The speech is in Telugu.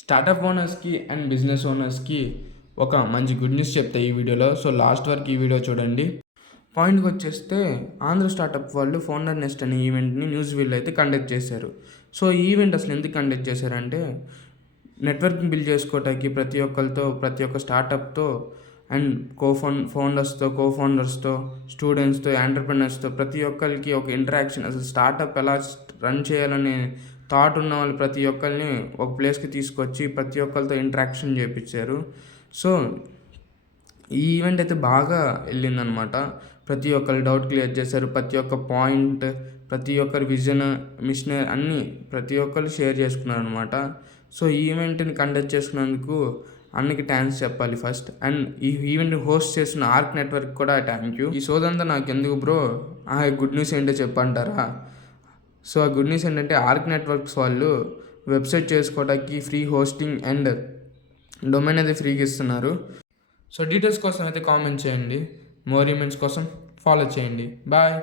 స్టార్టప్ ఓనర్స్కి అండ్ బిజినెస్ ఓనర్స్కి ఒక మంచి గుడ్ న్యూస్ చెప్తా ఈ వీడియోలో. సో లాస్ట్ వరకు ఈ వీడియో చూడండి. పాయింట్కి వచ్చేస్తే ఆంధ్ర స్టార్టప్ వాళ్ళు ఫౌండర్ నెస్ట్ అనే ఈవెంట్ని న్యూస్ వీల్ అయితే కండక్ట్ చేశారు. సో ఈ ఈవెంట్ అసలు ఎందుకు కండక్ట్ చేశారంటే నెట్వర్క్ని బిల్డ్ చేసుకోవటానికి ప్రతి ఒక్క స్టార్టప్తో అండ్ ఫౌండర్స్తో స్టూడెంట్స్తో ఎంటర్ప్రెనర్స్తో ప్రతి ఒక్కరికి ఒక ఇంటరాక్షన్, అసలు స్టార్టప్ ఎలా రన్ చేయాలనే థాట్ ఉన్న వాళ్ళు ప్రతి ఒక్కరిని ఒక ప్లేస్కి తీసుకొచ్చి ప్రతి ఒక్కరితో ఇంటరాక్షన్ చేయించారు. సో ఈ ఈవెంట్ అయితే బాగా వెళ్ళిందనమాట. ప్రతి ఒక్కరి డౌట్ క్లియర్ చేశారు. ప్రతి ఒక్క పాయింట్, ప్రతి ఒక్కరి విజన్, మిషన్ అన్నీ ప్రతి ఒక్కరు షేర్ చేసుకున్నారు అనమాట. సో ఈ ఈవెంట్ని కండక్ట్ చేసుకున్నందుకు అన్నకి థ్యాంక్స్ చెప్పాలి ఫస్ట్. అండ్ ఈ ఈవెంట్ హోస్ట్ చేసిన ఆర్క్ నెట్వర్క్ కూడా థ్యాంక్ యూ. ఈ సోదంతా నాకు ఎందుకు బ్రో, గుడ్ న్యూస్ ఏంటో చెప్పంటారా? సో ఆ గుడ్ న్యూస్ ఏంటంటే ఆర్క్ నెట్వర్క్స్ వాళ్ళు వెబ్సైట్ చేసుకోవడానికి ఫ్రీ హోస్టింగ్ అండ్ డొమైన్ అయితే ఫ్రీగా ఇస్తున్నారు. సో డీటెయిల్స్ కోసం అయితే కామెంట్ చేయండి. మోర్ ఈవెంట్స్ కోసం ఫాలో చేయండి. బాయ్.